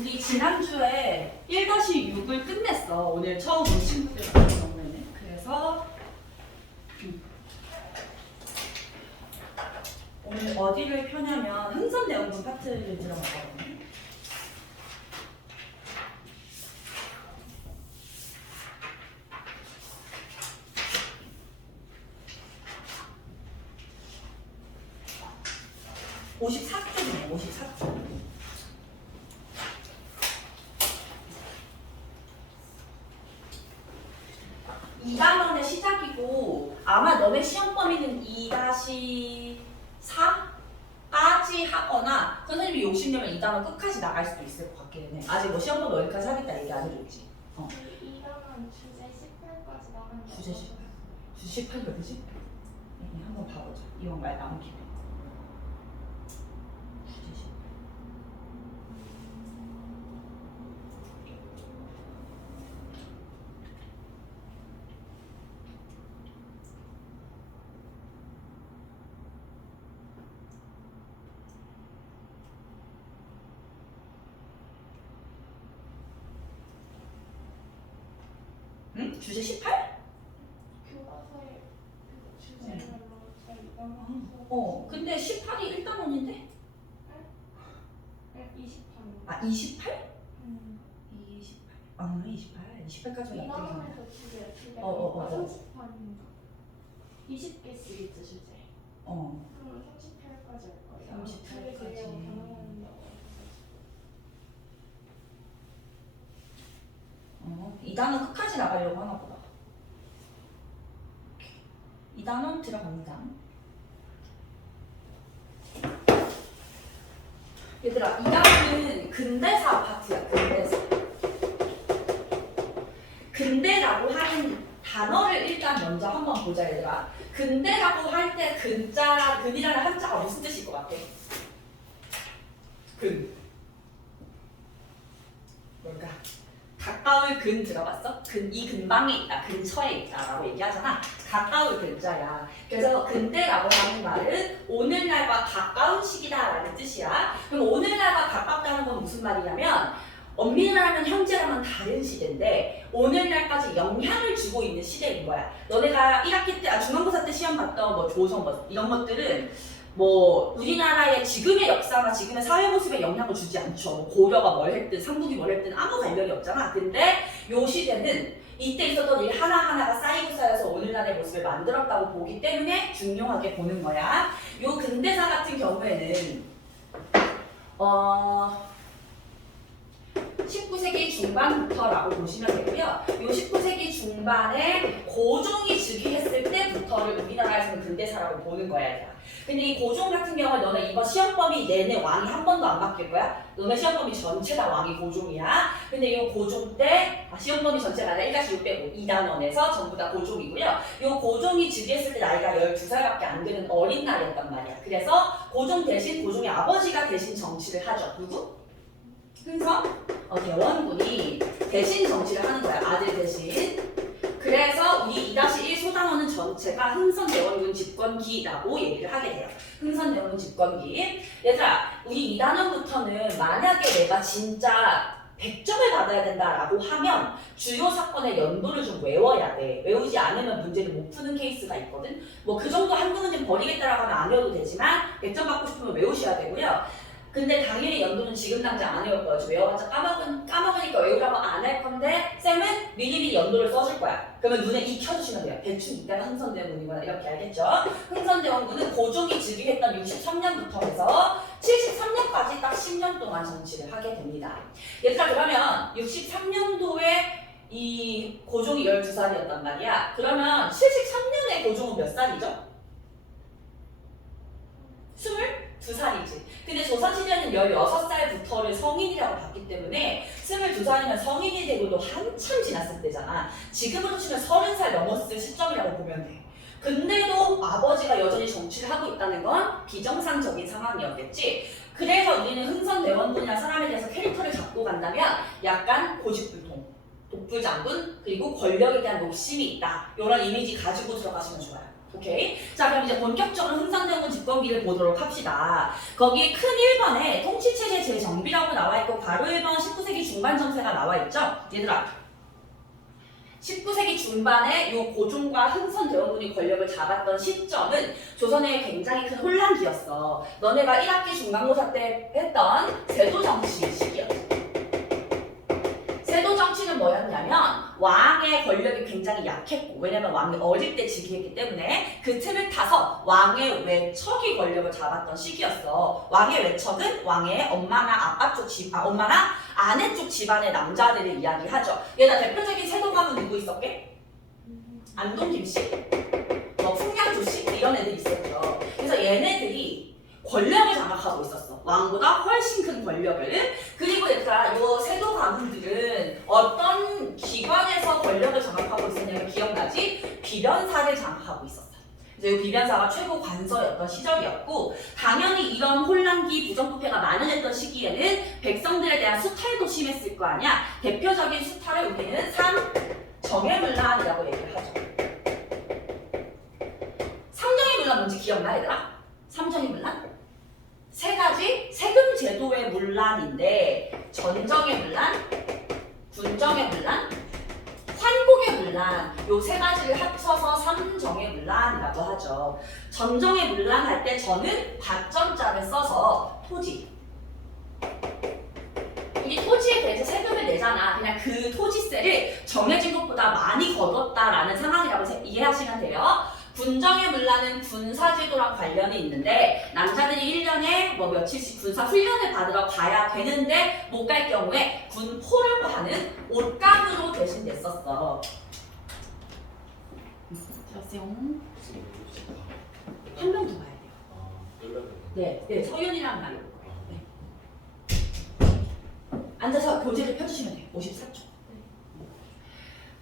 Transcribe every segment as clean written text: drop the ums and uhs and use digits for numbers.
우리 지난주에 1-6을 끝냈어. 오늘 처음 온 친구들 같은 경우에는. 그래서 오늘 어디를 펴냐면 흥선대원군 파트를 들어갔거든요. (54쪽이네) 54쪽. 2단원의 시작이고 아마 너네 시험 범위는 2-4까지 하거나 선생님이 욕심내면 2단원 끝까지 나갈 수도 있을 것 같긴 해. 아직 뭐 시험 범위 어디까지 하겠다 얘기 안 해줬지. 2단원 주제 18까지 나가는 거. 주제 18. 주제 18가 그지? 네, 한번 봐보자. 이런 말 남은 김에. 주제 18. 응? 주제 18? 교과서에 그 주제별로 잘 나눠서. 근데 18이 1단원인데? 20판. 아, 28? 28. 아, 28. 28까지 는 2단원에서 주제 30판인가? 20개씩 있지 주제. 그럼 38까지 할 거야. 38까지. 2단원 끝까지 나가려고 하나 보다. 2단원 들어갑니다. 얘들아, 2단원은 근대사 파트야, 근대사. 근대라고 하는 단어를 일단 먼저 한번 보자, 얘들아. 근대라고 할 때 근이라는 한자가 무슨 뜻일 것 같아? 뭘까? 가까울 근 들어봤어? 이 근방에 있다, 근처에 있다라고 얘기하잖아. 가까울 근자야. 그래서 근대라고 하는 말은 오늘날과 가까운 시기다라는 뜻이야. 그럼 오늘날과 가깝다는 건 무슨 말이냐면 엄밀하면 현재랑은 다른 시대인데 오늘날까지 영향을 주고 있는 시대인 거야. 너네가 1학기 때, 중간고사 때 시험 봤던 뭐 조선 이런 것들은 뭐 우리나라의 지금의 역사나 지금의 사회 모습에 영향을 주지 않죠. 뭐 고려가 뭘 했든 삼국이 뭘 했든 아무 관련이 없잖아. 근데 요 시대는 이때 있었던 일 하나하나가 쌓이고 쌓여서 오늘날의 모습을 만들었다고 보기 때문에 중요하게 보는 거야. 요 근대사 같은 경우에는 19세기 중반부터라고 보시면 되고요. 요 19세기 중반에 고종이 즉위했을 때부터를 우리나라에서는 근대사라고 보는 거야. 근데 이 고종 같은 경우는 너네 이번 시험 범위 내내 왕이 한 번도 안 바뀔 거야. 너네 시험 범위 전체 다 왕이 고종이야. 근데 이 고종 때 시험 범위 전체가 아니라 1-6 빼고 2단원에서 전부 다 고종이고요. 이 고종이 즉위했을 때 나이가 12살밖에 안 되는 어린 나이였단 말이야. 그래서 고종 대신 고종의 아버지가 대신 정치를 하죠. 누구? 흥선 대원군이 대신 정치를 하는 거야. 아들 대신. 그래서 우리 2-1 소단원은 전체가 흥선대원군 집권기라고 얘기를 하게 돼요. 흥선대원군 집권기. 얘들아, 우리 2단원부터는 만약에 내가 진짜 100점을 받아야 된다라고 하면 주요 사건의 연도를 좀 외워야 돼. 외우지 않으면 문제를 못 푸는 케이스가 있거든. 뭐 그 정도 한두 문제 버리겠다라고 하면 안 외워도 되지만 100점 받고 싶으면 외우셔야 되고요. 근데 당연히 연도는 지금 당장 안 외울 거야. 외워봤자 까먹으니까 외우라고 안 할 건데 쌤은 미리미리 연도를 써줄 거야. 그러면 눈에 익혀주시면 돼요. 대충 이때가 흥선대원군이구나 이렇게 알겠죠? 흥선대원군은 고종이 즉위했던 63년부터 해서 73년까지 딱 10년 동안 정치를 하게 됩니다. 얘들아, 그러면 63년도에 이 고종이 12살이었단 말이야. 그러면 73년에 고종은 몇 살이죠? 22살이지. 근데 조선시대는 16살부터를 성인이라고 봤기 때문에 22살이면 성인이 되고도 한참 지났을 때잖아. 지금으로 치면 30살 넘었을 시점이라고 보면 돼. 근데도 아버지가 여전히 정치를 하고 있다는 건 비정상적인 상황이었겠지. 그래서 우리는 흥선대원군이라는 사람에 대해서 캐릭터를 잡고 간다면 약간 고집불통, 독불장군, 그리고 권력에 대한 욕심이 있다. 이런 이미지 가지고 들어가시면 좋아요. 오케이? 자, 그럼 이제 본격적으로 흥선대원군 집권기를 보도록 합시다. 거기 큰 1번에 통치체제 재정비라고 나와있고 바로 1번 19세기 중반 정세가 나와있죠? 얘들아 19세기 중반에 요 고종과 흥선대원군이 권력을 잡았던 시점은 조선의 굉장히 큰 혼란기였어. 너네가 1학기 중간고사 때 했던 세도정치 시기였어. 세도정치는 뭐였냐면 왕의 권력이 굉장히 약했고 왜냐면 왕이 어릴 때 즉위했기 때문에 그 틀을 타서 왕의 외척이 권력을 잡았던 시기였어. 왕의 외척은 왕의 엄마나 아빠 쪽 엄마나 아내 쪽 집안의 남자들을 이야기하죠. 얘가 대표적인 세도가면 누구 있었게? 안동 김씨, 풍양조 씨 이런 애들이 있었죠. 그래서 얘네들이 권력을 장악하고 있었어. 왕보다 훨씬 큰 권력을. 그리고 얘들아 요 세도 가문들은 어떤 기관에서 권력을 장악하고 있었냐면 기억나지? 비변사를 장악하고 있었어. 그래서 이 비변사가 최고 관서였던 시절이었고 당연히 이런 혼란기 부정부패가 만연했던 시기에는 백성들에 대한 수탈도 심했을 거 아니야. 대표적인 수탈을 우리는 삼정예문란이라고 얘기를 하죠. 삼정예문란 뭔지 기억나 얘들아? 삼정예문란? 세 가지 세금 제도의 문란인데 전정의 문란, 군정의 문란, 환곡의 문란 요 세 가지를 합쳐서 삼정의 문란이라고 하죠. 전정의 문란 할 때 저는 밭전자를 써서 토지 이 토지에 대해서 세금을 내잖아. 그냥 그 토지세를 정해진 것보다 많이 걷었다라는 상황이라고 이해하시면 돼요. 군정의 문란은 군사제도랑 관련이 있는데 남자들이 1년에 뭐 며칠씩 군사 훈련을 받으러 가야 되는데 못 갈 경우에 군포라고 하는 옷감으로 대신 냈었어. 들었어요? 한 명 더 가야 돼요. 네, 서윤이랑 나요. 네. 앉아서 교재를 펴주시면 돼요. 54초.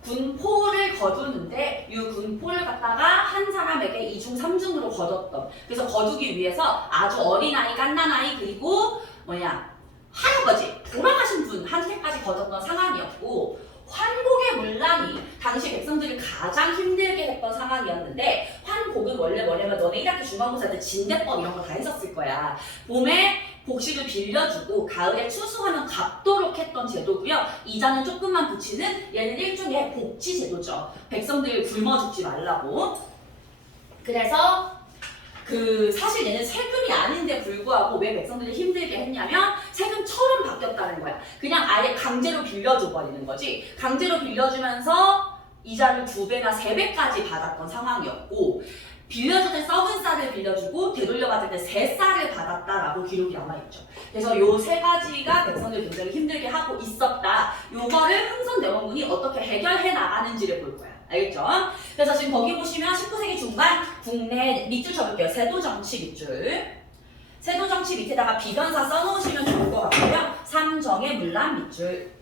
군포를 거두는데 이 군포를 갖다가 한 사람에게 2중 3중으로 거뒀던. 그래서 거두기 위해서 아주 어린아이, 갓난아이 그리고 할아버지, 돌아가신 분한테까지 거뒀던 상황이었고 환곡의 문란이 당시 백성들이 가장 힘들게 했던 상황이었는데 환곡은 원래 뭐냐면 너네 1학기 중간고사 때 진대법 이런 거 다 했었을 거야. 봄에 복식을 빌려주고 가을에 추수하면 갚도록 했던 제도고요. 이자는 조금만 붙이는 얘는 일종의 복지 제도죠. 백성들 굶어 죽지 말라고. 그래서 사실 얘는 세금이 아닌데 불구하고 왜 백성들이 힘들게 했냐면 세금처럼 바뀌었다는 거야. 그냥 아예 강제로 빌려줘 버리는 거지. 강제로 빌려주면서 이자를 2배나 3배까지 받았던 상황이었고 빌려줄 때 썩은 쌀을 빌려주고 되돌려받을 때 새 쌀을 받았다라고 기록이 남아있죠. 그래서 요 세 가지가 백성들 굉장히 힘들게 하고 있었다. 요거를 흥선대원군이 어떻게 해결해 나가는지를 볼 거야. 알겠죠? 그래서 지금 거기 보시면 19세기 중반 국내 밑줄 쳐볼게요. 세도정치 밑줄. 세도정치 밑에다가 비변사 써놓으시면 좋을 것 같고요. 삼정의 문란 밑줄.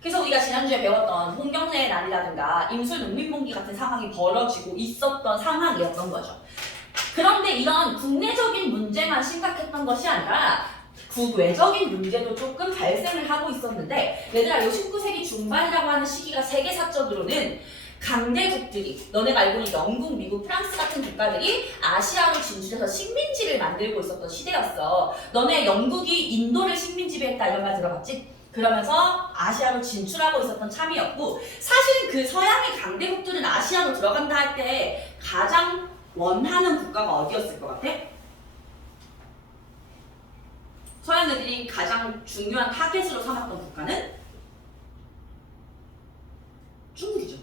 그래서 우리가 지난주에 배웠던 홍경래의 난이라든가 임술 농민봉기 같은 상황이 벌어지고 있었던 상황이었던 거죠. 그런데 이런 국내적인 문제만 심각했던 것이 아니라 국외적인 문제도 조금 발생을 하고 있었는데 얘들아 요 19세기 중반이라고 하는 시기가 세계사적으로는 강대국들이 너네가 알고 있는 영국, 미국, 프랑스 같은 국가들이 아시아로 진출해서 식민지를 만들고 있었던 시대였어. 너네 영국이 인도를 식민지배했다 이런 말 들어봤지? 그러면서 아시아로 진출하고 있었던 참이었고 사실은 그 서양의 강대국들은 아시아로 들어간다 할 때 가장 원하는 국가가 어디였을 것 같아? 서양 애들이 가장 중요한 타겟으로 삼았던 국가는 중국이죠.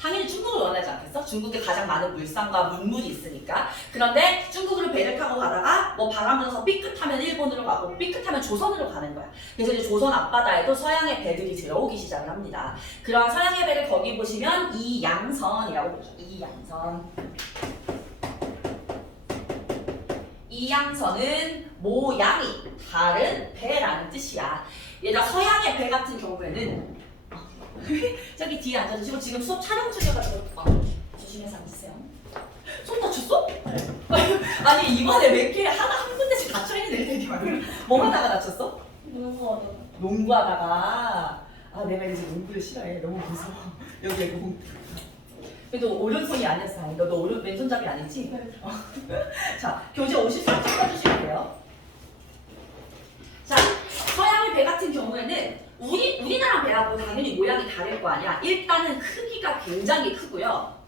당연히 중국을 원하지 않겠어? 중국에 가장 많은 물산과 문물이 있으니까. 그런데 중국으로 배를 타고 가다가 뭐 바람 불어서 삐끗하면 일본으로 가고 삐끗하면 조선으로 가는 거야. 그래서 이제 조선 앞바다에도 서양의 배들이 들어오기 시작을 합니다. 그런 서양의 배를 거기 보시면 이양선이라고 부르죠. 이양선. 이양선은 모양이 다른 배라는 뜻이야. 얘가 서양의 배 같은 경우에는 저기 뒤에 앉아주시고 지금 수업 촬영 중이어가지고 조심해서 앉으세요. 손 다쳤어? 아니 이번에 왜 이렇게 한 군데씩 다쳐있는 애들이 되게 많아. 뭐 하다가 다쳤어? 농구하다가. 아 내가 이제 농구를 싫어해. 너무 무서워. 여기 농구. 그래도 오른손이 아니어서 다행이다. 너 왼손잡이 아니지? 네. 자, 교재 54쪽 펴주시면 돼요. 자, 서양의 배 같은 경우에는 우리나라 배하고 당연히 모양이 다를 거 아니야. 일단은 크기가 굉장히 크고요.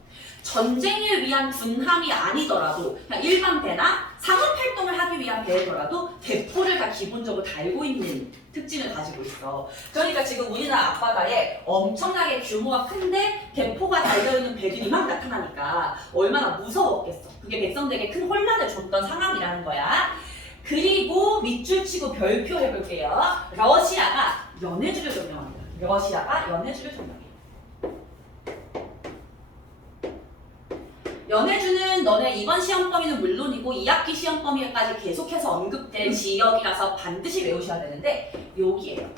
전쟁을 위한 군함이 아니더라도 그냥 일반 배나 상업 활동을 하기 위한 배더라도 대포를 다 기본적으로 달고 있는 특징을 가지고 있어. 그러니까 지금 우리나라 앞바다에 엄청나게 규모가 큰데 대포가 달려있는 배들이 막 나타나니까 얼마나 무서웠겠어. 그게 백성들에게 큰 혼란을 줬던 상황이라는 거야. 그리고 밑줄 치고 별표 해볼게요. 러시아가 연해주를 점령합니다. 러시아가 연해주를 점령해요. 연해주는 너네 이번 시험 범위는 물론이고 2학기 시험 범위에까지 계속해서 언급된 지역이라서 반드시 외우셔야 되는데 여기에요.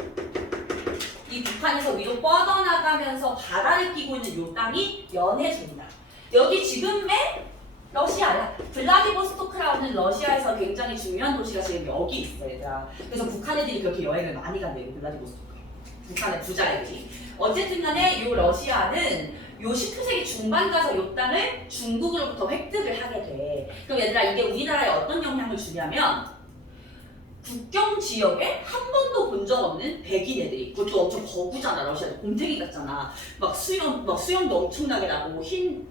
이 북한에서 위로 뻗어나가면서 바다를 끼고 있는 요 땅이 연해주입니다. 여기 지금의 러시아야. 블라디보스토크라는 러시아에서 굉장히 중요한 도시가 지금 여기 있어요, 얘들아. 그래서 북한 애들이 그렇게 여행을 많이 간대요, 블라디보스토크. 북한의 부자애들이. 어쨌든 간에 요 러시아는 요 19세기 중반 가서 요 땅을 중국으로부터 획득을 하게 돼. 그럼 얘들아 이게 우리나라에 어떤 영향을 주냐면 국경 지역에 한 번도 본 적 없는 백인 애들이, 그것도 엄청 거구잖아. 러시아는 곰탱이 같잖아. 막 수염도 엄청나게 나고 hin이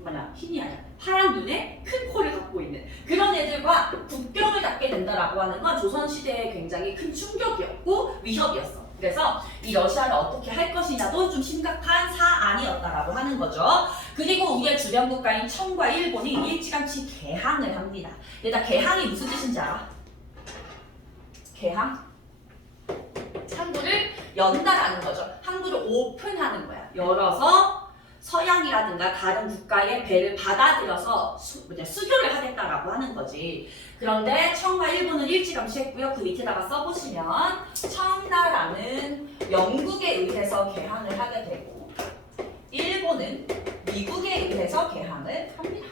아니야 파란 눈에 큰 코를 갖고 있는 그런 애들과 국경을 닫게 된다라고 하는 건 조선시대에 굉장히 큰 충격이었고 위협이었어. 그래서 이 러시아를 어떻게 할 것이냐도 좀 심각한 사안이었다라고 하는 거죠. 그리고 우리의 주변 국가인 청과 일본이 일찌감치 개항을 합니다. 일단 개항이 무슨 뜻인지 알아? 개항? 항구를 연다라는 거죠. 항구를 오픈하는 거야. 열어서 서양이라든가 다른 국가의 배를 받아들여서 수교를 하겠다라고 하는 거지. 그런데 청과 일본은 일찌감치 했고요. 그 밑에다가 써보시면 청나라는 영국에 의해서 개항을 하게 되고 일본은 미국에 의해서 개항을 합니다.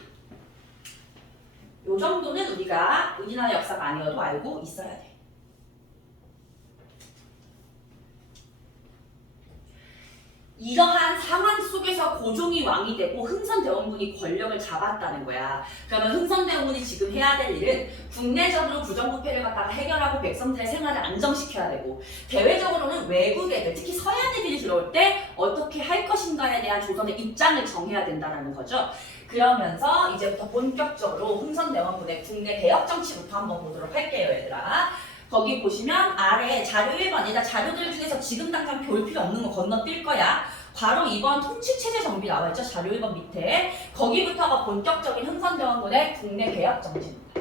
요 정도는 우리가 우리나라 역사가 아니어도 알고 있어야 돼. 이러한 상황 속에서 고종이 왕이 되고 흥선대원군이 권력을 잡았다는 거야. 그러면 흥선대원군이 지금 해야 될 일은 국내적으로 부정부패를 갖다가 해결하고 백성들의 생활을 안정시켜야 되고 대외적으로는 외국 애들, 특히 서양 애들이 들어올 때 어떻게 할 것인가에 대한 조선의 입장을 정해야 된다는 거죠. 그러면서 이제부터 본격적으로 흥선대원군의 국내 개혁 정치부터 한번 보도록 할게요, 얘들아. 거기 보시면 아래 자료 1번이다. 자료들 중에서 지금 당장 볼 필요 없는 거 건너뛸 거야. 바로 2번 통치체제 정비 나와있죠. 자료 1번 밑에. 거기부터가 본격적인 흥선대원군의 국내 개혁 정치입니다.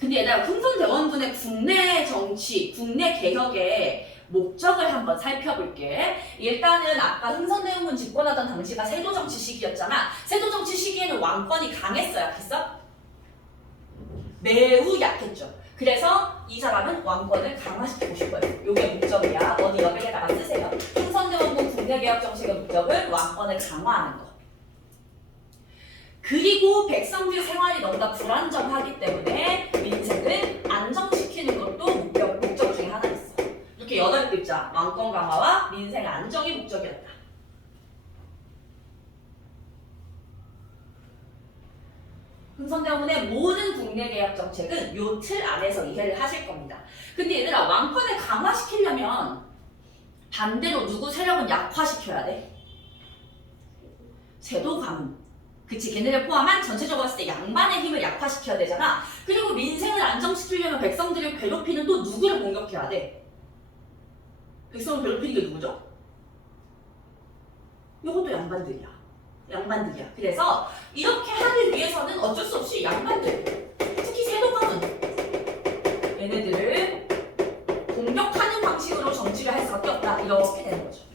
근데 얘들아 흥선대원군의 국내 정치, 국내 개혁의 목적을 한번 살펴볼게. 일단은 아까 흥선대원군 집권하던 당시가 세도정치 시기였잖아. 세도정치 시기에는 왕권이 강했어, 약했어? 매우 약했죠. 그래서 이 사람은 왕권을 강화시키고 싶어요. 요게 목적이야. 어디 여기에다가 쓰세요. 흥선대원군 국내개혁 정책의 목적은 왕권을 강화하는 거. 그리고 백성들 생활이 너무나 불안정하기 때문에 민생을 안정시키는 것도 목적 중에 하나 있어. 이렇게 8글자. 왕권 강화와 민생 안정이 목적이었다. 흥선대원군의 모든 국내개혁 정책은 요 틀 안에서 이해를 하실 겁니다. 근데 얘들아 왕권을 강화시키려면 반대로 누구 세력은 약화시켜야 돼? 세도 가문. 그치, 걔네를 포함한 전체적으로 봤을 때 양반의 힘을 약화시켜야 되잖아. 그리고 민생을 안정시키려면 백성들을 괴롭히는 또 누구를 공격해야 돼? 백성을 괴롭히는 게 누구죠? 요것도 양반들이야. 그래서 이렇게 하기 위해서는 어쩔 수 없이 양반들, 특히 세도가문 얘네들을 공격하는 방식으로 정치를 할 수밖에 없다. 이렇게 되는 거죠.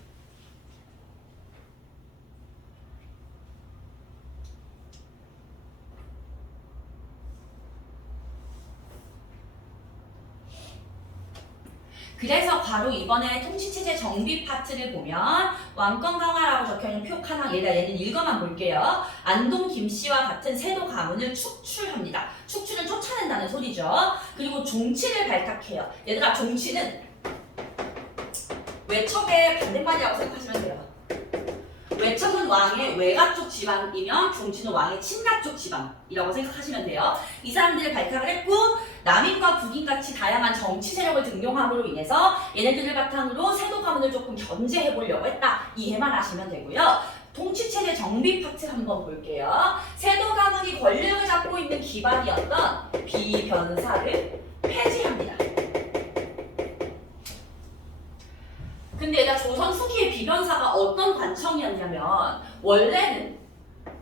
그래서 바로 이번에 통치체제 정비 파트를 보면 왕권 강화라고 적혀있는 표 하나, 얘는 읽어만 볼게요. 안동 김씨와 같은 세도 가문을 축출합니다. 축출은 쫓아낸다는 소리죠. 그리고 종치를 발탁해요. 얘들아 종치는 외척의 반대말이라고 생각하시면 돼요. 외척은 왕의 외가 쪽 집안이면 중치는 왕의 친가 쪽 집안이라고 생각하시면 돼요. 이 사람들을 발탁을 했고 남인과 북인같이 다양한 정치 세력을 등용함으로 인해서 얘네들을 바탕으로 세도 가문을 조금 견제해 보려고 했다. 이해만 하시면 되고요. 통치체제 정비 파트 한번 볼게요. 세도 가문이 권력을 잡고 있는 기반이었던 비변사를 폐지합니다. 근데 얘가 조선 후기의 비변사가 어떤 관청이었냐면 원래는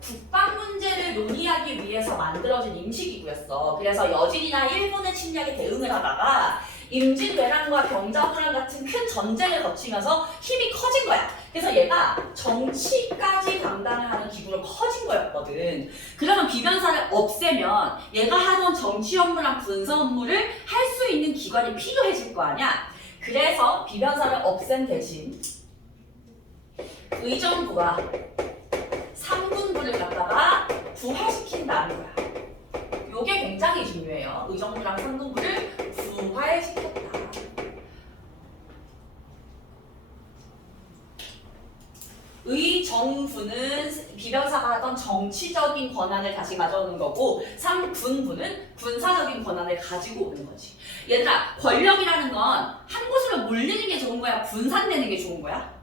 국방 문제를 논의하기 위해서 만들어진 임시기구였어. 그래서 여진이나 일본의 침략에 대응을 하다가 임진왜란과 병자호란 같은 큰 전쟁을 거치면서 힘이 커진 거야. 그래서 얘가 정치까지 담당을 하는 기구로 커진 거였거든. 그러면 비변사를 없애면 얘가 하던 정치 업무랑 군사 업무를 할 수 있는 기관이 필요해질 거 아니야. 그래서 비변사를 없앤 대신 의정부와 삼군부를 갖다가 부활시킨다는 거야. 요게 굉장히 중요해요. 의정부랑 삼군부를 부활시켰다. 의정부는 비변사가 하던 정치적인 권한을 다시 가져오는 거고 삼군부는 군사적인 권한을 가지고 오는 거지. 얘들아, 권력이라는 건 한 곳으로 몰리는 게 좋은 거야? 분산되는 게 좋은 거야?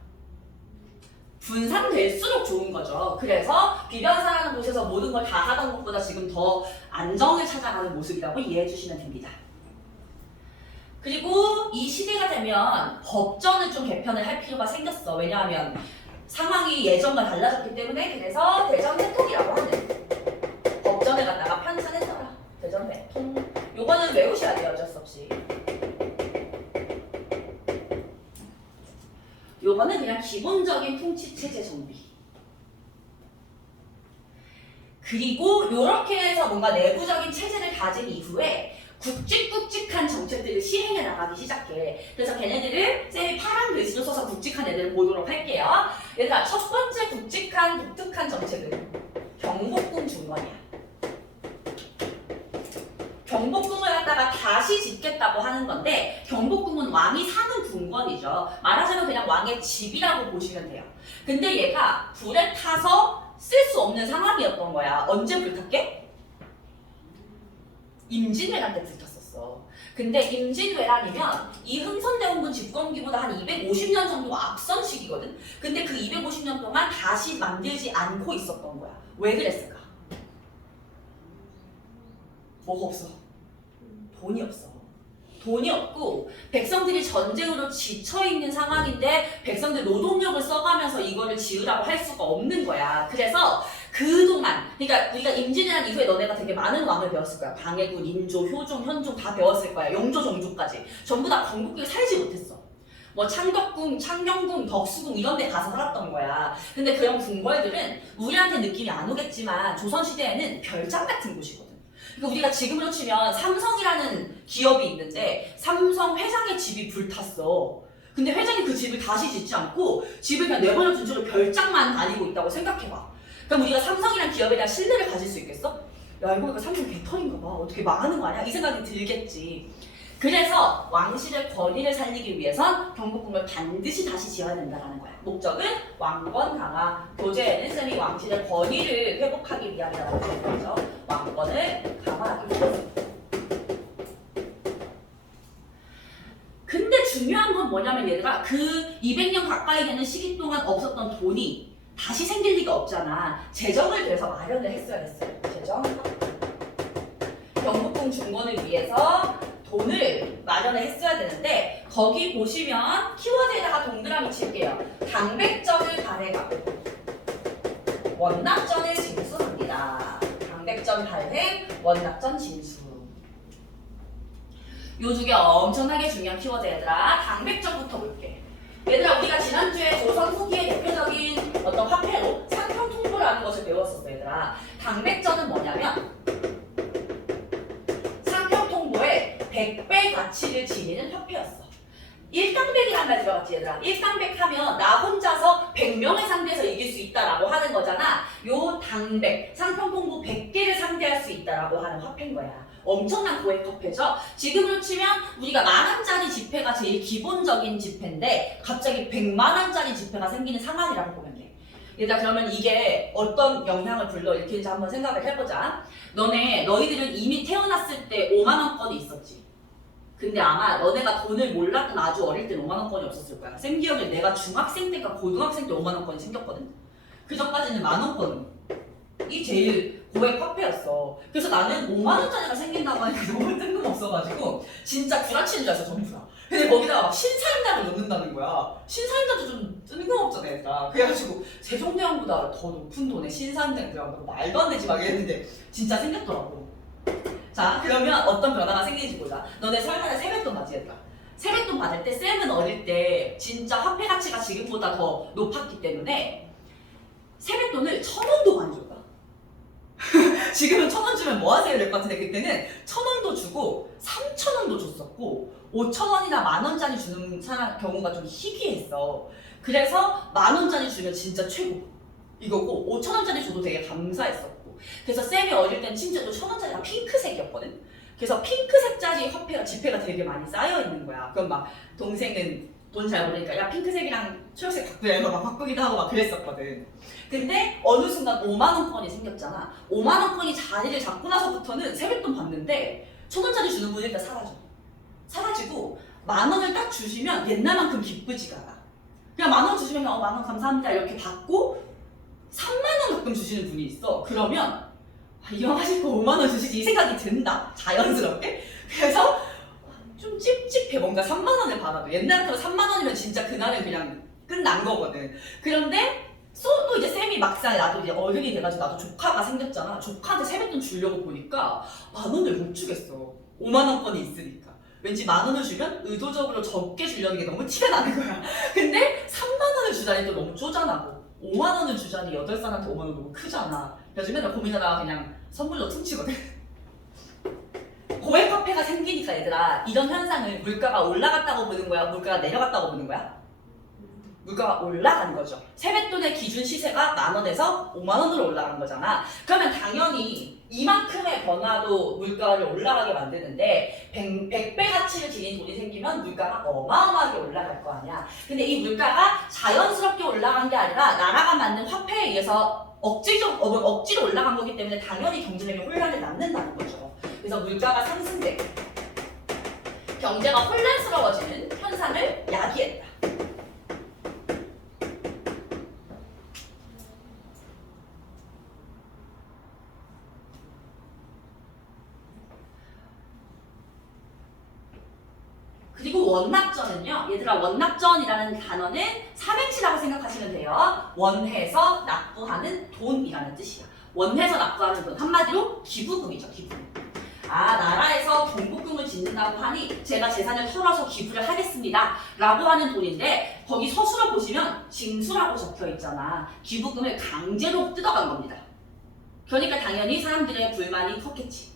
분산될수록 좋은 거죠. 그래서 비변사라는 곳에서 모든 걸 다 하던 것보다 지금 더 안정을 찾아가는 모습이라고 이해해 주시면 됩니다. 그리고 이 시대가 되면 법전을 좀 개편을 할 필요가 생겼어. 왜냐하면 상황이 예전과 달라졌기 때문에. 그래서 대전회통이라고 하는 법전을 갖다가 편찬했더라. 대전회통. 요거는 외우셔야 돼요. 어쩔 수 없이. 요거는 그냥 기본적인 통치체제 정비. 그리고 요렇게 해서 뭔가 내부적인 체제를 가진 이후에 굵직굵직한 정책들을 시행해 나가기 시작해. 그래서 걔네들을 쌤이 파란 글씨로 써서 굵직한 애들을 보도록 할게요. 얘들아, 첫 번째 굵직한 독특한 정책은 경복궁 중건이야. 경복궁을 갖다가 다시 짓겠다고 하는 건데 경복궁은 왕이 사는 궁궐이죠. 말하자면 그냥 왕의 집이라고 보시면 돼요. 근데 얘가 불에 타서 쓸 수 없는 상황이었던 거야. 언제 불탔게? 임진왜란 때 불탔었어. 근데 임진왜란이면 이 흥선대원군 집권기보다 한 250년 정도 앞선 시기거든. 근데 그 250년 동안 다시 만들지 않고 있었던 거야. 왜 그랬을까? 뭐가 없어? 돈이 없어. 돈이 없고 백성들이 전쟁으로 지쳐있는 상황인데 백성들 노동력을 써가면서 이거를 지으라고 할 수가 없는 거야. 그래서 그동안, 그러니까 우리가 임진왜란 이후에 너네가 되게 많은 왕을 배웠을 거야. 방해군, 인조, 효종, 현종 다 배웠을 거야. 영조, 정조까지. 전부 다 경복궁에 살지 못했어. 뭐 창덕궁, 창경궁, 덕수궁 이런 데 가서 살았던 거야. 근데 그런 궁궐들은 우리한테 느낌이 안 오겠지만 조선시대에는 별장 같은 곳이거든. 그러니까 우리가 지금으로 치면 삼성이라는 기업이 있는데 삼성 회장의 집이 불탔어. 근데 회장이 그 집을 다시 짓지 않고 집을 그냥 내버려 둔 채로 별장만 다니고 있다고 생각해봐. 그럼 우리가 삼성이라는 기업에 대한 신뢰를 가질 수 있겠어? 야, 이거 보니까 삼성 개털인가 봐. 어떻게 망하는 거 아니야? 이 생각이 들겠지. 그래서 왕실의 권위를 살리기 위해선 경복궁을 반드시 다시 지어야 된다는 거야. 목적은 왕권 강화. 교재에는 쌤이 왕실의 권위를 회복하기 위함이라고 보는 거죠. 왕권을 강화하기 위해서. 근데 중요한 건 뭐냐면 얘들아, 그 200년 가까이 되는 시기 동안 없었던 돈이 다시 생길 리가 없잖아. 재정을 그래서 마련을 했어야 됐어요. 재정. 경복궁 중건을 위해서 돈을 마련을 했어야 되는데 거기 보시면 키워드에다가 동그라미 칠게요. 당백전을 발행하고 원납전을 징수합니다. 당백전 발행, 원납전 징수. 요 두 개 엄청나게 중요한 키워드 얘들아. 당백전부터 볼게. 얘들아, 우리가 지난주에 조선 후기의 대표적인 어떤 화폐로 상평통보라는 것을 배웠었어. 얘들아, 당백전은 뭐냐면 상평통보의 100배 가치를 지니는 화폐였어. 일당백이란 말 들어봤지 얘들아. 일당백 하면 나 혼자서 100명을 상대해서 이길 수 있다라고 하는 거잖아. 요 당백, 상평통부 100개를 상대할 수 있다라고 하는 화폐인 거야. 엄청난 고액 화폐죠. 지금으로 치면 우리가 10,000원짜리 지폐가 제일 기본적인 지폐인데 갑자기 100만 원짜리 지폐가 생기는 상황이라고 보면 돼. 얘들아 그러면 이게 어떤 영향을 불러일으키는지 한번 생각을 해보자. 너희들은 이미 태어났을 때 5만원권이 있었지. 근데 아마 너네가 돈을 몰랐던 아주 어릴 땐 5만원권이 없었을 거야. 쌤 기억에 내가 중학생 때가 고등학생 때 5만원권이 생겼거든. 그 전까지는 만원권이 제일 고액 화폐였어. 그래서 나는 5만원짜리가 생긴다고 하니까 너무 뜬금없어가지고 진짜 구라치는 줄 알았어 전부 다. 근데 거기다가 막 신사임당을 넣는다는 거야. 신사임당도 좀 뜬금없잖아 얘들아. 그래가지고 세종대왕보다 더 높은 돈에 신사임당 들어가고 말도 안 되지 막 이랬는데 진짜 생겼더라고. 자 그러면 어떤 변화가 생기는지 보자. 너네 설날에 세뱃돈 받지 얘들아. 세뱃돈 받을 때 쌤은 어릴 때 진짜 화폐 가치가 지금보다 더 높았기 때문에 세뱃돈을 1,000원도 많이 줬다. 지금은 1,000원 주면 뭐 하세요 이럴 것 같은데 그때는 1,000원도 주고 3,000원도 줬었고 5,000원이나 만원짜리 주는 경우가 좀 희귀했어. 그래서 만원짜리 주면 진짜 최고 이거고 5,000원짜리 줘도 되게 감사했었고. 그래서 쌤이 어릴 땐 진짜 또 1,000원짜리가 핑크색이었거든. 그래서 핑크색짜리 화폐가 지폐가 되게 많이 쌓여 있는 거야. 그럼 막 동생은 돈 잘 모르니까 야 핑크색이랑 초록색 바꾸자 이거 막 바꾸기도 하고 막 그랬었거든. 근데 어느 순간 5만원권이 생겼잖아. 5만원권이 자리를 잡고 나서부터는 세뱃돈 받는데 1,000원짜리 주는 분이 일단 사라지고 만원을 딱 주시면 옛날만큼 기쁘지가 않아. 그냥 만원 주시면 만원 감사합니다 이렇게 받고 3만원 가끔 주시는 분이 있어. 그러면 이왕 하실 거 5만원 주시지 이 생각이 든다. 자연스럽게. 그래서 좀 찝찝해. 뭔가 3만원을 받아도 옛날 같으면 3만원이면 진짜 그날은 그냥 끝난 거거든. 그런데 또 이제 쌤이 막상 나도 이제 어른이 돼가지고 나도 조카가 생겼잖아. 조카한테 세뱃돈 주려고 보니까 만원을 못 주겠어. 5만원권이 있으니까. 왠지 만원을 주면 의도적으로 적게 주려는 게 너무 티가 나는 거야. 근데 3만원을 주다니 또 너무 쪼잔하고 5만원을 주자니 8살한테 5만원 너무 크잖아. 그래서 맨날 고민하다가 그냥 선물로 퉁치거든. 고액 화폐가 생기니까 얘들아 이런 현상을 물가가 올라갔다고 보는 거야? 물가가 내려갔다고 보는 거야? 물가가 올라간 거죠. 세뱃돈의 기준 시세가 만원에서 5만원으로 올라간 거잖아. 그러면 당연히 이만큼의 변화도 물가를 올라가게 만드는데 100배 가치를 지닌 돈이 생기면 물가가 어마어마하게 올라갈 거 아니야. 근데 이 물가가 자연스럽게 올라간 게 아니라 나라가 만든 화폐에 의해서 억지로 올라간 거기 때문에 당연히 경제력이 혼란을 낳는다는 거죠. 그래서 물가가 상승되고 경제가 혼란스러워지는 현상을 야기했다. 그리고 원납전은요, 얘들아 원납전이라는 단어는 삼행시라고 생각하시면 돼요. 원해서 납부하는 돈이라는 뜻이야. 원해서 납부하는 돈, 한마디로 기부금이죠, 기부금. 나라에서 경복궁을 짓는다고 하니 제가 재산을 털어서 기부를 하겠습니다 라고 하는 돈인데 거기 서술어 보시면 징수라고 적혀 있잖아. 기부금을 강제로 뜯어간 겁니다. 그러니까 당연히 사람들의 불만이 컸겠지.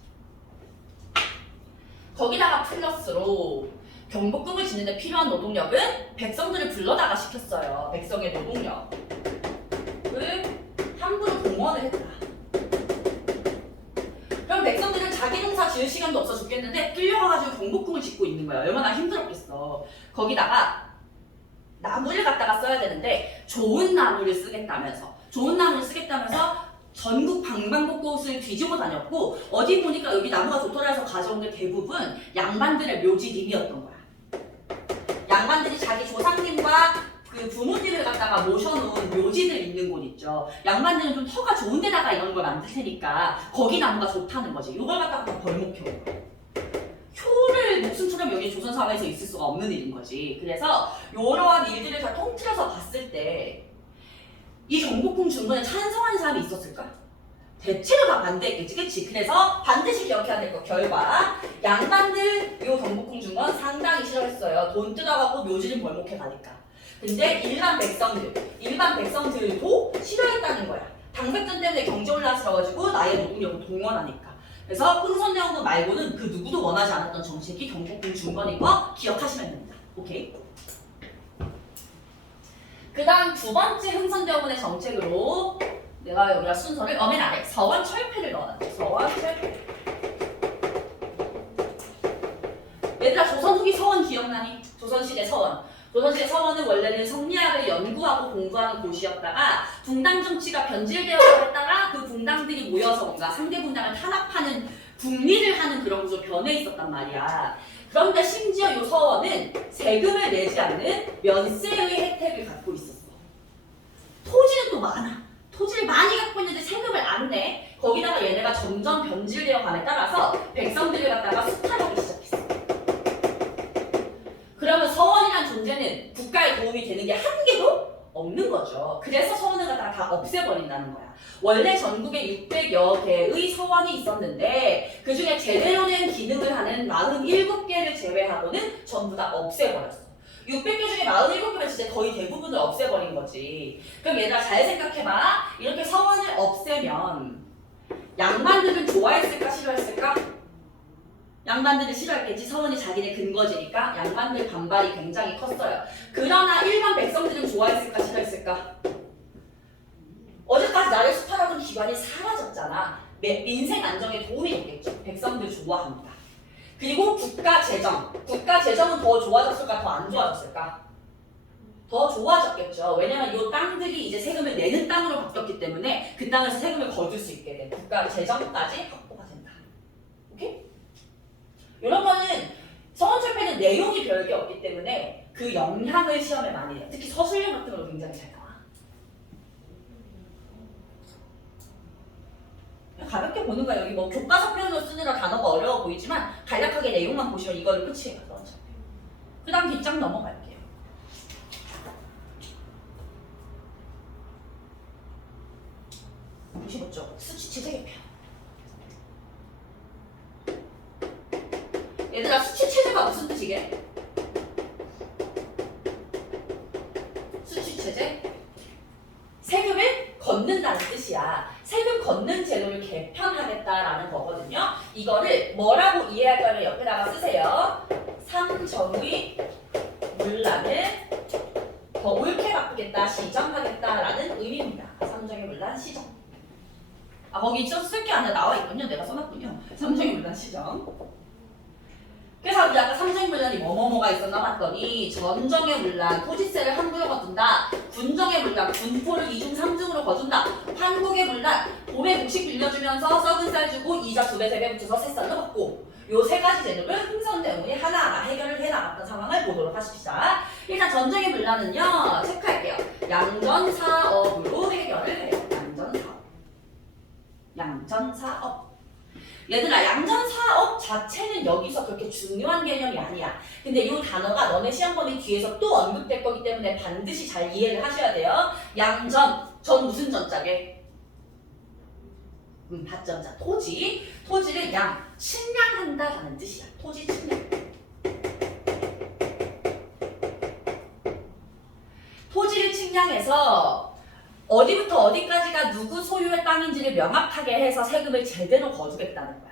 거기다가 플러스로 경복궁을 짓는데 필요한 노동력은 백성들을 불러다가 시켰어요. 백성의 노동력을 함부로 동원을 했다. 그럼 백성들은 자기 농사 지을 시간도 없어 죽겠는데 끌려가가지고 경복궁을 짓고 있는 거야. 얼마나 힘들었겠어. 거기다가 나무를 갖다가 써야 되는데 좋은 나무를 쓰겠다면서 전국 방방곡곡을 뒤지고 다녔고 어디 보니까 여기 나무가 좋더라 해서 가져온 게 대부분 양반들의 묘지림이었던 거야. 양반들이 자기 조상님과 그 부모님을 갖다가 모셔놓은 묘지들 있는 곳 있죠. 양반들은 좀 터가 좋은 데다가 이런 걸 만들 테니까 거기 나무가 좋다는 거지. 이걸 갖다가 다 벌목혀. 효를 목숨처럼 여기 조선 사회에서 있을 수가 없는 일인 거지. 그래서 이러한 일들을 다 통틀어서 봤을 때 이 경복궁 중건에 찬성하는 사람이 있었을까? 대체로 다 반대했겠지, 그치? 그래서 반드시 기억해야 될 거 결과 양반들 요 경복궁 중건 상당히 싫어했어요. 돈 뜯어가고 묘지를 벌목해 가니까. 근데 일반 백성들도 싫어했다는 거야. 당백전 때문에 경제 혼란스러워지고 나의 노동력을 동원하니까. 그래서 흥선대원군 말고는 그 누구도 원하지 않았던 정책이 경복궁 중건인 거 기억하시면 됩니다. 오케이? 그 다음 두 번째 흥선대원의 정책으로 내가 여기다 순서를 맨 아래 서원 철폐를 넣어놨죠. 서원 철폐. 얘들아 조선 후기 서원 기억나니? 조선시대 서원. 조선시대 서원은 원래는 성리학을 연구하고 공부하는 곳이었다가 붕당 정치가 변질되어 있다가 그 붕당들이 모여서 뭔가 상대 붕당을 탄압하는 국리를 하는 그런 구조 변해 있었단 말이야. 그런데 심지어 이 서원은 세금을 내지 않는 면세의 혜택을 갖고 있었어. 토지는 또 많아. 토지를 많이 갖고 있는데 세금을 안 내. 거기다가 얘네가 점점 변질되어 감에 따라서 백성들을 갖다가 수탈하기 시작했어. 그러면 서원이라는 존재는 국가에 도움이 되는 게 한 개도 없는 거죠. 그래서 서원을 갖다가 다 없애버린다는 거야. 원래 전국에 600여 개의 서원이 있었는데 그 중에 제대로 된 기능을 하는 47개를 제외하고는 전부 다 없애버렸어. 600개 중에 47개면 진짜 거의 대부분을 없애버린 거지. 그럼 얘들아 잘 생각해봐. 이렇게 서원을 없애면 양반들은 좋아했을까 싫어했을까? 양반들은 싫어했겠지. 서원이 자기네 근거지니까 양반들 반발이 굉장히 컸어요. 그러나 일반 백성들은 좋아했을까 싫어했을까? 어제까지 나를 수탈하던 기관이 사라졌잖아. 민생 안정에 도움이 됐겠죠. 백성들 좋아합니다. 그리고 국가 재정. 국가 재정은 더 좋아졌을까? 더 안 좋아졌을까? 더 좋아졌겠죠. 왜냐면 이 땅들이 이제 세금을 내는 땅으로 바뀌었기 때문에 그 땅에서 세금을 거둘 수 있게 돼. 국가 재정까지 확보가 된다. 오케이? 이런 거는 서원철폐는 내용이 별게 없기 때문에 그 영향을 시험에 많이 해요. 특히 서술형 같은 거 굉장히 잘 나와. 가볍게 보는 거야. 여기 뭐 교과서 표현으로 쓰느라 단어가 어려워 보이지만 간략하게 내용만 보시면 이거를 끝이에요. 서원철폐. 그 다음 뒷장 넘어갈게요. 보시죠. 수치체제 개편. 얘들아 수치체제가 무슨 뜻이게? 수치체제? 세금을 걷는다는 뜻이야. 세금 걷는 제도를 개편하겠다라는 거거든요. 이거를 뭐라고 이해할 거면 옆에다가 쓰세요. 삼정의 문란을 더 옳게 바꾸겠다, 시정하겠다라는 의미입니다. 삼정의 문란 시정. 거기 쓸 게 아니라 나와 있군요. 내가 써놨군요. 삼정의 문란 시정. 그래서 우리 아까 삼정의 문란이 뭐뭐뭐가 있었나 봤더니 전정의 문란, 토지세를 함부로 거둔다. 군정의 문란, 군포를 2중 3중으로 거둔다. 환국의 문란, 봄에 곡식 빌려주면서 썩은 쌀 주고 이자 2배 3배 붙여서 새쌀로 먹고. 요 세 가지 제도를 흥선대원이 하나하나 해결을 해나갔던 상황을 보도록 하십시다. 일단 전정의 문란은요. 체크할게요. 양전사업으로 해결을 해요. 양전사업. 얘들아 양전사업 자체는 여기서 그렇게 중요한 개념이 아니야. 근데 이 단어가 너네 시험범위 뒤에서 또 언급될 거기 때문에 반드시 잘 이해를 하셔야 돼요. 양전, 전 무슨 전자게? 밭전자, 토지. 토지를 침량한다라는 뜻이야. 토지 침량. 토지를 침량해서 어디부터 어디까지가 누구 소유의 땅인지를 명확하게 해서 세금을 제대로 거두겠다는 거야.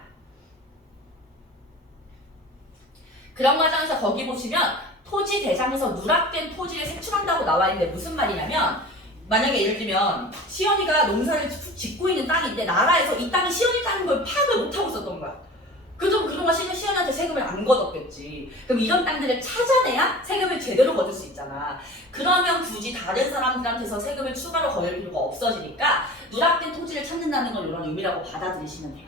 그런 과정에서 거기 보시면 토지 대상에서 누락된 토지를 색출한다고 나와 있는데 무슨 말이냐면 만약에 예를 들면 시연이가 농사를 짓고 있는 땅인데 나라에서 이 땅이 시연이 땅인 걸 파악을 못하고 있었던 거야. 그동안 시연이한테 세금을 안 걷었겠지. 그럼 이런 땅들을 찾아내야 세금을 제대로 거둘 수 있잖아. 그러면 굳이 다른 사람들한테서 세금을 추가로 거둘 필요가 없어지니까 누락된 토지를 찾는다는 건 이런 의미라고 받아들이시면 돼요.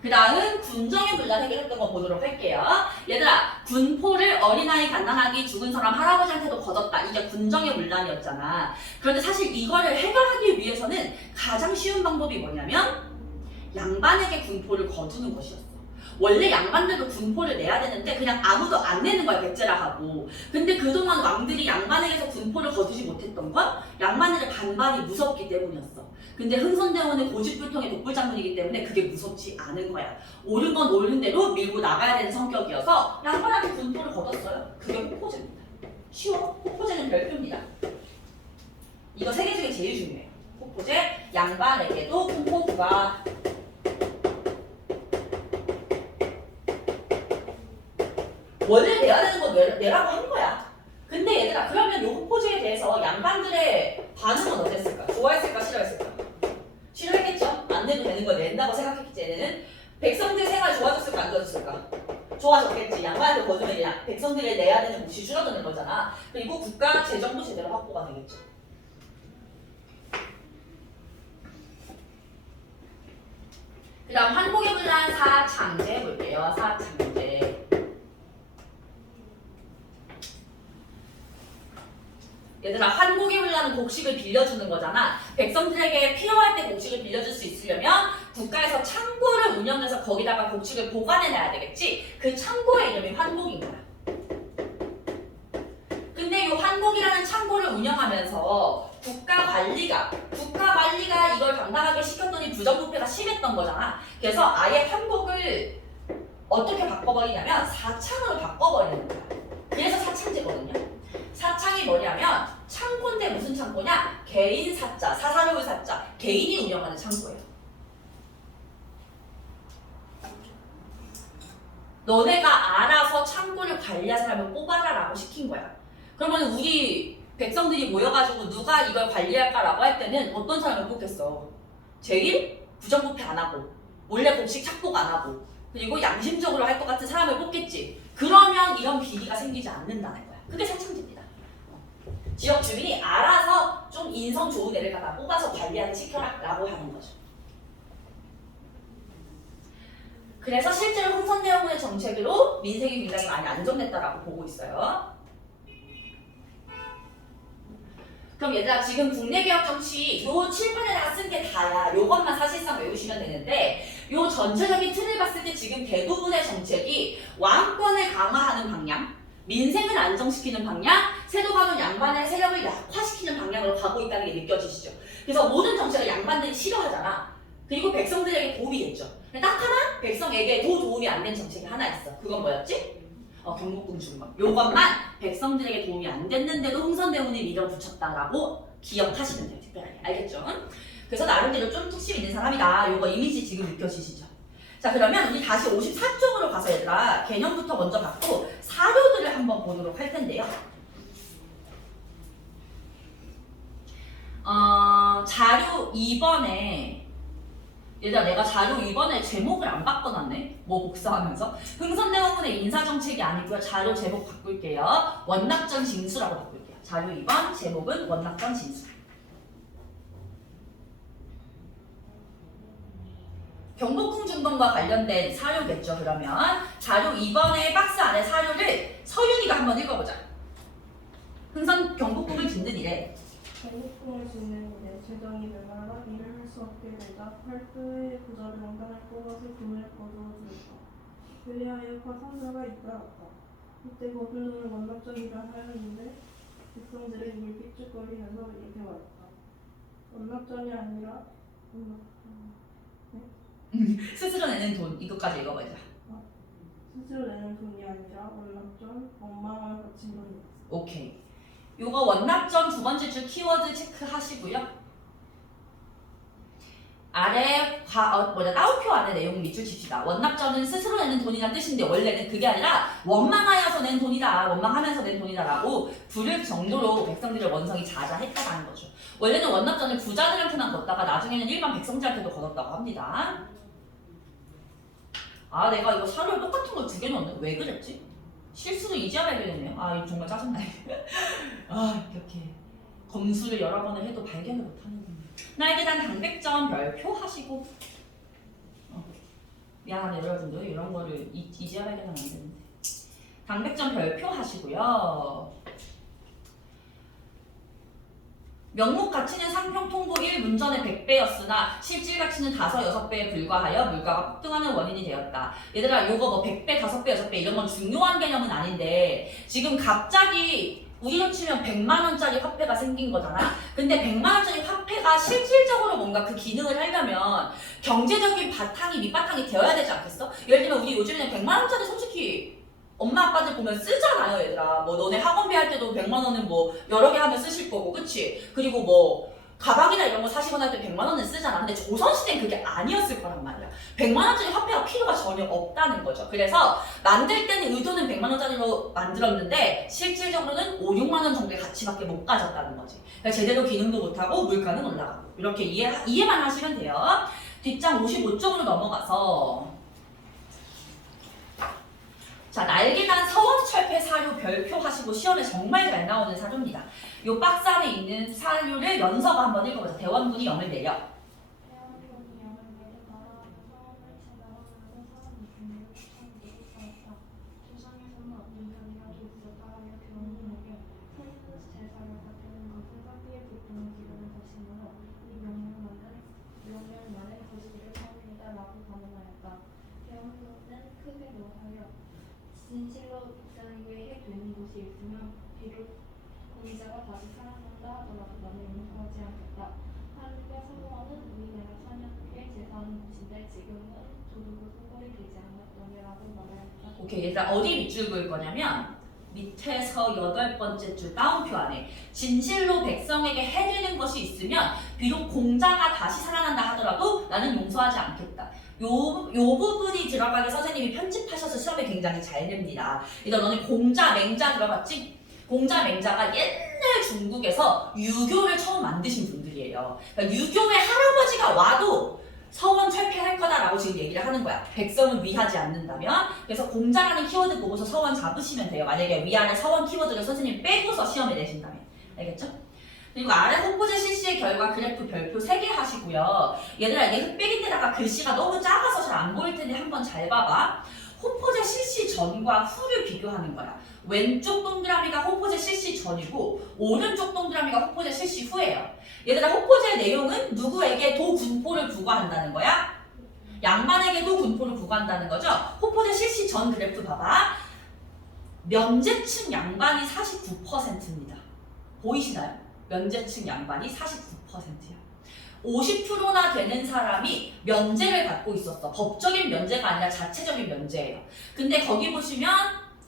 그 다음 군정의 문란 해결했던 거 보도록 할게요. 얘들아 군포를 어린아이 갓난아기 죽은 사람 할아버지한테도 거뒀다. 이게 군정의 문란이었잖아. 그런데 사실 이거를 해결하기 위해서는 가장 쉬운 방법이 뭐냐면 양반에게 군포를 거두는 것이었어. 원래 양반들도 군포를 내야 되는데 그냥 아무도 안 내는 거야. 백제라 하고. 근데 그동안 왕들이 양반에게서 군포를 거두지 못했던 건 양반들의 반발이 무섭기 때문이었어. 근데 흥선대원은 고집불통의 독불장군이기 때문에 그게 무섭지 않은 거야. 옳은 건 옳은 대로 밀고 나가야 되는 성격이어서 양반한테 군포를 거뒀어요. 그게 호포제입니다. 쉬워. 호포제는 별표입니다. 이거 세 개 중에 제일 중요해요. 호포제, 양반에게도 군포 부과. 원래 내야 되는 거 내라고 한 거야. 근데 얘들아 그러면 요 호포제 59세에 대해서 양반들의 반응은 어땠을까? 좋아했을까? 싫어했을까? 싫어했겠죠? 안 내도 되는 거 낸다고 생각했겠지. 얘네는 백성들 생활이 좋아졌을까? 안 좋아졌을까? 좋아졌겠지. 양반한테 거두면 백성들이 내야 되는 몫이 줄어드는 거잖아. 그리고 국가 재정도 제대로 확보가 되겠죠. 그 다음 한복에 분란 사창제 볼게요. 사창제. 얘들아, 한복에 분란은 곡식을 빌려주는 거잖아. 백성들에게 필요할 때 곡식을 빌려줄 수 있으려면 국가에서 창고를 운영해서 거기다가 곡식을 보관해놔야 되겠지. 그 창고의 이름이 환복인 거야. 근데 이 환복이라는 창고를 운영하면서 국가 관리가 이걸 당당하게 시켰더니 부정부패가 심했던 거잖아. 그래서 아예 환복을 어떻게 바꿔버리냐면 사창으로 바꿔버리는 거야. 그래서 사창제거든요. 사창이 뭐냐면 창고인데 무슨 창고냐? 개인 사자, 사사로울 사자, 개인이 운영하는 창고예요. 너네가 알아서 창고를 관리할 사람을 뽑아라라고 시킨 거야. 그러면 우리 백성들이 모여가지고 누가 이걸 관리할까라고 할 때는 어떤 사람을 뽑겠어? 제일 부정부패 안 하고 원래 곡식 착복 안 하고 그리고 양심적으로 할 것 같은 사람을 뽑겠지. 그러면 이런 비리가 생기지 않는다는 거야. 그게 사창제입니다. 지역 주민이 알아서 좀 인성 좋은 애를 갖다 뽑아서 관리하게 시켜라 라고 하는 거죠. 그래서 실제로 흥선대원군의 정책으로 민생이 굉장히 많이 안정됐다라고 보고 있어요. 그럼 얘들아, 지금 국내개혁 정치 요 칠판에다가 쓴 게 다야. 요것만 사실상 외우시면 되는데 요 전체적인 틀을 봤을 때 지금 대부분의 정책이 왕권을 강화하는 방향, 민생을 안정시키는 방향, 세도가는 양반의 세력을 약화시키는 방향으로 가고 있다는 게 느껴지시죠? 그래서 모든 정책을 양반들이 싫어하잖아. 그리고 백성들에게 도움이 됐죠. 근데 딱 하나 백성에게 도움이 안 된 정책이 하나 있어. 그건 뭐였지? 경복궁 중막. 요것만 백성들에게 도움이 안 됐는데도 흥선대원이 밀어붙였다라고 기억하시면 돼요. 특별하게. 알겠죠? 그래서 나름대로 좀 특심 있는 사람이다. 요거 이미지 지금 느껴지시죠? 자, 그러면 우리 다시 54쪽으로 가서 얘들아 개념부터 먼저 받고 사료들을 한번 보도록 할 텐데요. 자료 2번에 얘들아, 내가 자료 2번에 제목을 안 바꿔놨네? 뭐 복사하면서. 흥선대원군의 인사정책이 아니고요. 자료 제목 바꿀게요. 원낙전 징수라고 바꿀게요. 자료 2번 제목은 원낙전 징수. 경복궁 중동과 관련된 사료겠죠. 그러면 자료 2번의 박스 안에 사료를 서윤이가 한번 읽어보자. 흥선 경복궁을 짓는 일에 경복궁을 짓는 일에 재정이 메말라 일을 할 수 없게 되자 팔도의 부자를 명단을 뽑아서 돈을 거두어 주었다. 그리하여 파산사가 잇따랐다. 이때 거두는 원납전이라 하였는데 백성들은 이를 삐죽거리면서 이렇게 말했다. 원납전이 아니라 스스로 내는 돈. 이것까지 읽어보자. 스스로 내는 돈이 아니라 원납전 원망을 거친 돈이다. 오케이. 요거 원납전 두 번째 줄 키워드 체크하시고요. 아래 따옴표 안에 내용 밑줄 칩시다. 원납전은 스스로 내는 돈이란 뜻인데 원래는 그게 아니라 원망하여서 낸 돈이다, 원망하면서 낸 돈이다라고 부를 정도로 백성들의 원성이 자자했다는 거죠. 원래는 원납전을 부자들한테만 걷다가 나중에는 일반 백성들한테도 걷었다고 합니다. 아, 내가 이거 사료를 똑같은 걸 두 개 넣었는데 왜 그랬지? 실수도 이제야 발견했네요. 아, 이거 정말 짜증나요. 아, 이렇게 검수를 여러 번을 해도 발견을 못하는군요. 나에게 단 당백전 별표 하시고. 미안하네 여러분들, 이런 거를 이제야 발견하면 안 되는데. 당백전 별표 하시고요. 명목 가치는 상평 통보 1 문전의 100배였으나 실질 가치는 5, 6배에 불과하여 물가가 폭등하는 원인이 되었다. 얘들아, 요거 뭐 100배, 5배, 6배 이런 건 중요한 개념은 아닌데 지금 갑자기 우리로 치면 100만 원짜리 화폐가 생긴 거잖아. 근데 100만 원짜리 화폐가 실질적으로 뭔가 그 기능을 하려면 경제적인 바탕이 밑바탕이 되어야 되지 않겠어? 예를 들면 우리 요즘에는 100만 원짜리 솔직히 엄마 아빠들 보면 쓰잖아요. 얘들아, 뭐 너네 학원비 할 때도 100만 원은 뭐 여러 개 하면 쓰실 거고, 그치? 그리고 뭐 가방이나 이런 거 사시거나 할 때 100만 원은 쓰잖아. 근데 조선시대는 그게 아니었을 거란 말이야. 100만 원짜리 화폐가 필요가 전혀 없다는 거죠. 그래서 만들 때는 의도는 100만 원짜리로 만들었는데 실질적으로는 5, 6만 원 정도의 가치밖에 못 가졌다는 거지. 그러니까 제대로 기능도 못하고 물가는 올라가고. 이렇게 이해만 하시면 돼요. 뒷장 55쪽으로 넘어가서 자, 날개단 서원철폐 사료 별표 하시고 시험에 정말 잘 나오는 사료입니다. 요 박스 안에 있는 사료를 연서가 한번 읽어보자. 대원군이 0을 내려. 대원군이 영을 내려 나라하며 서원을 제나라하면서 사람이 군대를 추천하고 싸웠다. 조상에서는 없는 자리라도 있었다 하여 대원군에게 살인의 제사를 받드는 것은 사비의 보통을 기르는 것이므로 이 명령만은 거시기를 사옵니다 라고 반응하였다. 대원군은 크게 노하여 진실로 백성에게 해되는 것이 있으면 비록 공자가 다시 살아난다 하더라도 나는 용서하지 않겠다. 하늘과 서원은 우리나라 사냥의 제사하는 곳인데 지금은 도둑을 소홀히 되지 않았더니라고 말하였다. 오케이, 얘들아 어디 밑줄 그을 거냐면 밑에서 8번째 줄 따옴표 안에 진실로 백성에게 해되는 것이 있으면 비록 공자가 다시 살아난다 하더라도 나는 용서하지 않겠다. 요 부분이 들어가게 선생님이 편집하셔서 시험에 굉장히 잘 냅니다. 일단 너네 공자, 맹자 들어봤지? 공자, 맹자가 옛날 중국에서 유교를 처음 만드신 분들이에요. 그러니까 유교의 할아버지가 와도 서원 철폐할 거다라고 지금 얘기를 하는 거야. 백성을 위하지 않는다면. 그래서 공자라는 키워드 보고서 서원 잡으시면 돼요. 만약에 위아래 서원 키워드를 선생님 빼고서 시험에 내신다면. 알겠죠? 그리고 아래 홍보제 실시의 결과 그래프 별표 3개 하시고요. 얘들아 이게 흑백인데다가 글씨가 너무 작아서 잘 안 보일 텐데 한번 잘 봐봐. 홍보제 실시 전과 후를 비교하는 거야. 왼쪽 동그라미가 홍보제 실시 전이고 오른쪽 동그라미가 홍보제 실시 후예요. 얘들아 홍보제 내용은 누구에게 도군포를 부과한다는 거야? 양반에게도 군포를 부과한다는 거죠. 홍보제 실시 전 그래프 봐봐. 면제층 양반이 49%입니다. 보이시나요? 면제층 양반이 49%야. 50%나 되는 사람이 면제를 받고 있었어. 법적인 면제가 아니라 자체적인 면제예요. 근데 거기 보시면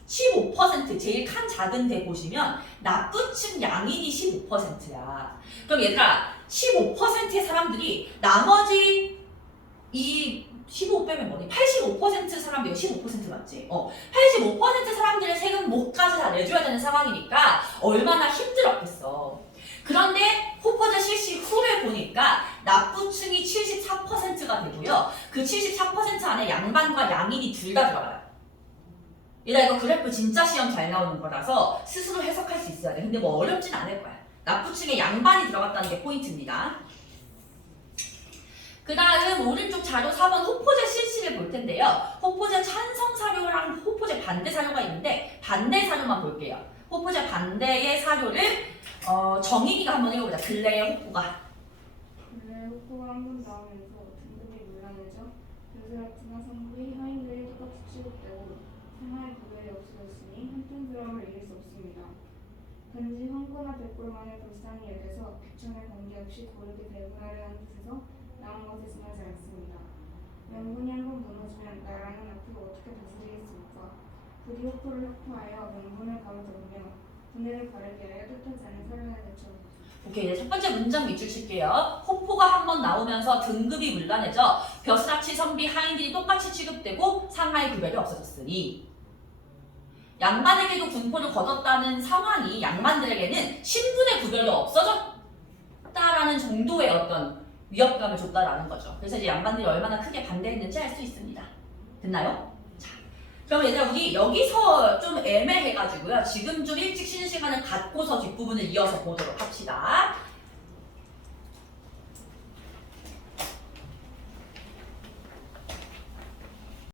15% 제일 칸 작은 데 보시면 나쁘층 양인이 15%야. 그럼 얘들아 15%의 사람들이 나머지 이 15 빼면 뭐니? 85% 사람들이 15% 맞지? 85% 사람들의 세금 목까지 다 내줘야 되는 상황이니까 얼마나 힘들었겠어. 그런데 호퍼제 실시 후를 보니까 납부층이 74%가 되고요. 그 74% 안에 양반과 양인이 둘 다 들어가요. 얘들아 이거 그래프 진짜 시험 잘 나오는 거라서 스스로 해석할 수 있어야 돼. 근데 뭐 어렵진 않을 거야. 납부층에 양반이 들어갔다는 게 포인트입니다. 그 다음 오른쪽 자료 4번 호포제 실시를 볼 텐데요. 호포제 찬성 사료랑 호포제 반대 사료가 있는데 반대 사료만 볼게요. 호포제 반대의 사료를 정익이가 한번 읽어보자. 근래의 호포가. 근래 호포가 한 번 나오면서 등급이 논란해져 요새같으나 성부의 하인들이 똑같이 취급되고 생활 구별이 없어졌으니 한편 드럼을 이길 수 없습니다. 단지 황고나 백골만을 불쌍히 여겨서 귀천에 관계없이 고르게 배분하려는 뜻에서 나온 것에 지나지 않습니다. 명분이 한 번 무너지면 나라는 앞으로 어떻게 다스리겠습니까? 부디 호포를 확보하여 명분을 가로잡으며 분해를 바르게 하여 뜻하지 않은 사랑을 내쳐. 오케이, 첫 번째 문장 밑줄 칠게요. 호포가 한번 나오면서 등급이 문란해져 벼슬아치 선비 하인들이 똑같이 취급되고 상하의 구별이 없어졌으니 양반에게도 군포를 거뒀다는 상황이 양반들에게는 신분의 구별도 없어졌다라는 정도의 어떤 위협감을 줬다라는 거죠. 그래서 이제 양반들이 얼마나 크게 반대했는지 알 수 있습니다. 됐나요? 자, 그럼 얘들아 우리 여기서 좀 애매해가지고요. 지금 좀 일찍 쉬는 시간을 갖고서 뒷부분을 이어서 보도록 합시다.